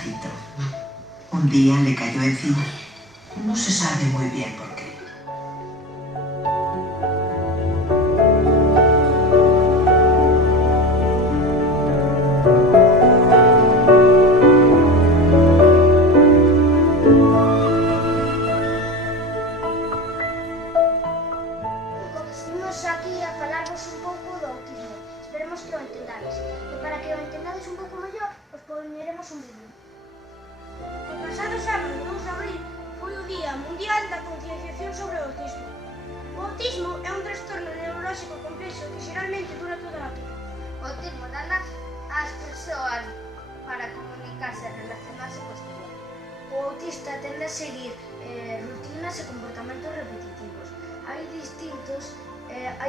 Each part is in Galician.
despacito. Un día le cayó encima. No se sabe muy bien por qué. Venimos aquí a falarvos un pouco do autismo. Esperemos que o entendades. E para que o entendades un pouco mellor, os poñeremos un vídeo. O pasado sábado, 2 de abril, foi o Día Mundial da Concienciación sobre o Autismo. O autismo é un trastorno neurolóxico complexo que xeralmente dura toda a vida. O autismo dá ás persoas para comunicarse e relacionarse coas persoas. O autista tende a seguir rutinas e comportamentos repetitivos. Hai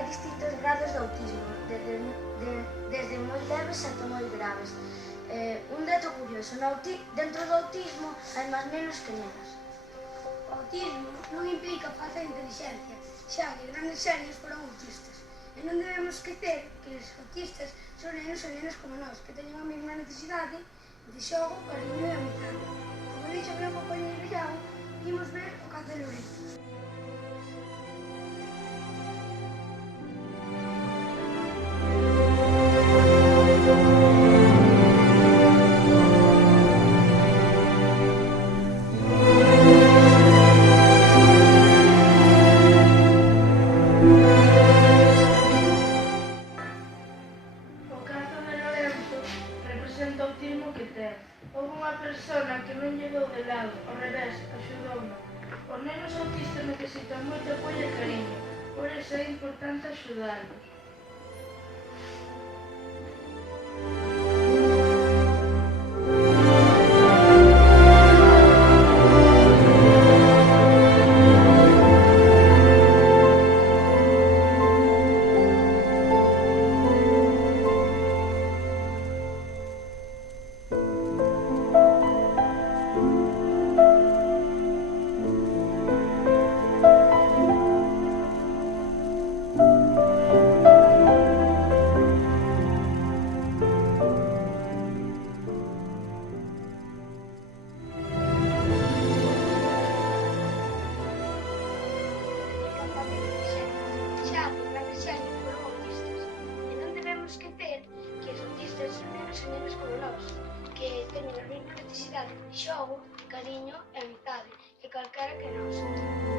distintos grados de autismo, desde moi leves ata moi graves. Un dato curioso, dentro do autismo hai máis nenos que nenas. O autismo non implica falta de inteligencia, xa que grandes xenios foron autistas. E non debemos esquecer que os autistas son nenos e nenas como nós, que teñen a mesma necesidade de xogo, cariño e amizade. Como dixo meu compañeiro Iago, imos ver o Cazo de Loreto. O caso de Lorenzo representa o autismo que ten. Houve unha persona que non lle deu de lado, ao revés, axudouno. Os nenos autistas necesitan moito apoio e cariño, por iso é importante axudarlos. Esquecer que os autistas son nenos e nenas como nós, que teñen a mesma necesidade de xogo, cariño e amizade, que calquera que nós.